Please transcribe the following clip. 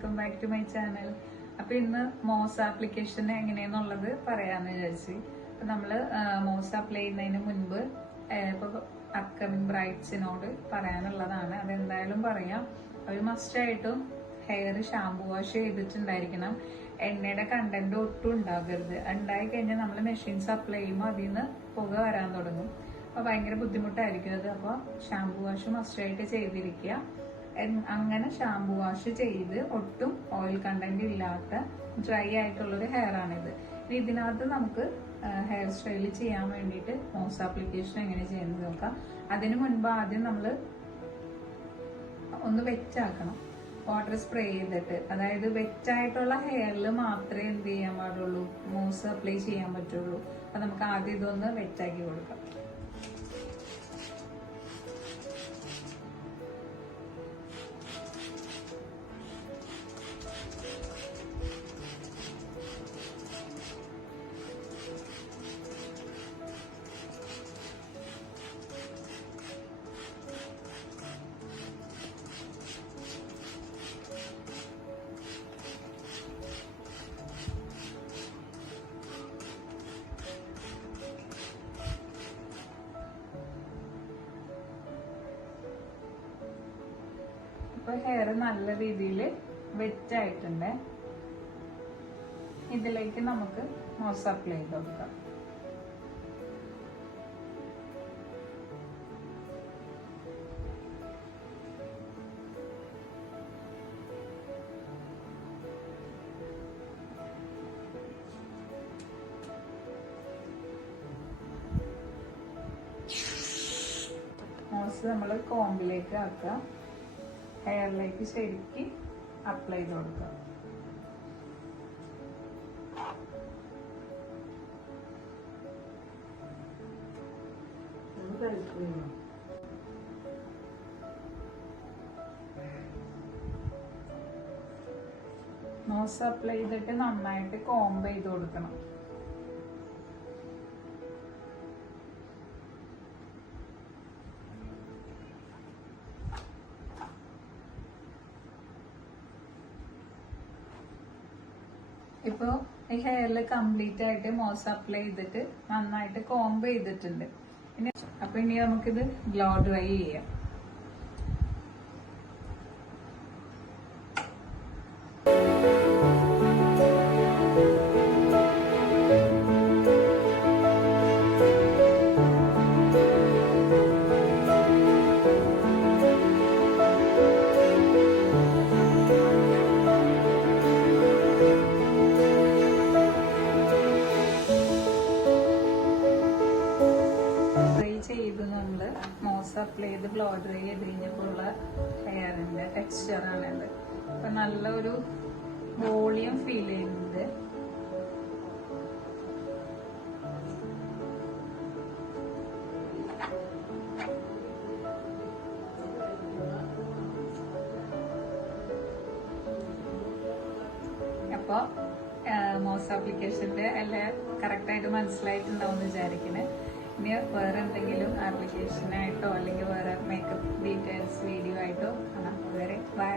Welcome back to my channel. അപ്പൊ ഇന്ന് MOS application എങ്ങനെയാന്നുള്ളത് പറയാന്ന് വിചാരിച്ചു. അപ്പൊ നമ്മള് മോസ് അപ്ലൈ ചെയ്യുന്നതിന് മുൻപ് ഇപ്പൊ അപ്കമിങ് ബ്രൈഡ്സിനോട് പറയാനുള്ളതാണ്. അതെന്തായാലും പറയാം. അവർ മസ്റ്റായിട്ടും ഹെയർ ഷാംപൂ വാഷ് ചെയ്തിട്ടുണ്ടായിരിക്കണം. എണ്ണയുടെ കണ്ടന്റ് ഒട്ടും ഉണ്ടാകരുത്. ഉണ്ടായി കഴിഞ്ഞാൽ നമ്മൾ മെഷീൻസ് അപ്ലൈ ചെയ്യുമ്പോൾ അതിൽ നിന്ന് പുക വരാൻ തുടങ്ങും. അപ്പൊ ഭയങ്കര ബുദ്ധിമുട്ടായിരിക്കും അത്. അപ്പോൾ ഷാംപൂ വാഷ് മസ്റ്റായിട്ട് ചെയ്തിരിക്കുക. അങ്ങനെ ഷാംപൂ വാഷ് ചെയ്ത് ഒട്ടും ഓയിൽ കണ്ടന്റ് ഇല്ലാത്ത ഡ്രൈ ആയിട്ടുള്ളൊരു ഹെയർ ആണിത്. ഇതിനകത്ത് നമുക്ക് ഹെയർ സ്റ്റൈൽ ചെയ്യാൻ വേണ്ടിയിട്ട് മോസ് ആപ്ലിക്കേഷൻ എങ്ങനെ ചെയ്യുന്നത് നോക്കാം. അതിനു മുൻപ് ആദ്യം നമ്മൾ ഒന്ന് വെറ്റാക്കണം, വാട്ടർ സ്പ്രേ ചെയ്തിട്ട്. അതായത് വെറ്റായിട്ടുള്ള ഹെയറിൽ മാത്രമേ എന്ത് ചെയ്യാൻ പാടുള്ളൂ, മോസ് അപ്ലൈ ചെയ്യാൻ പറ്റുള്ളൂ. അപ്പൊ നമുക്ക് ആദ്യം ഇതൊന്ന് വെറ്റാക്കി കൊടുക്കാം. ഇപ്പൊ ഹെയർ നല്ല രീതിയിൽ വെറ്റ് ആയിട്ടുണ്ട്. ഇതിലേക്ക് നമുക്ക് മോസ് അപ്ലൈ ചെയ്ത് കൊടുക്കാം. മോസ് നമ്മൾ കോമ്പിലേക്ക് ആക്കാം. ഹെയറിലേക്ക് ശരിക്ക് അപ്ലൈ ചെയ്ത് കൊടുക്കുക. മോസ് അപ്ലൈ ചെയ്തിട്ട് നന്നായിട്ട് കോംബ് ചെയ്ത് കൊടുക്കണം. ഇപ്പൊ ഈ ഹെയറിൽ കംപ്ലീറ്റ് ആയിട്ട് മോസ് അപ്ലൈ ചെയ്തിട്ട് നന്നായിട്ട് കോംബ് ചെയ്തിട്ടുണ്ട്. അപ്പൊ ഇനി നമുക്കിത് ബ്ലോ ഡ്രൈ ചെയ്യാം. ചെയ്ത് നമ്മള് മോസ് അപ്ലൈ ചെയ്ത് ബ്ലോ ഡ്രൈ ചെയ്ത് കഴിഞ്ഞപ്പോൾ ഉള്ള ഹെയറിന്റെ ടെക്സ്ചർ ആണിത്. അപ്പൊ നല്ലൊരു വോളിയം ഫീൽ ചെയ്യുന്നുണ്ട്. അപ്പൊ മോസ് ആപ്ലിക്കേഷന്റെ എല്ലാം കറക്റ്റായിട്ട് മനസ്സിലായിട്ടുണ്ടാവും എന്ന് വിചാരിക്കണേ. ഇനി വേറെ എന്തെങ്കിലും ആപ്ലിക്കേഷനായിട്ടോ അല്ലെങ്കിൽ വേറെ മേക്കപ്പ് ഡീറ്റെയിൽസ് വീഡിയോ ആയിട്ടോ കാണാം. അതുവരെ ബൈ.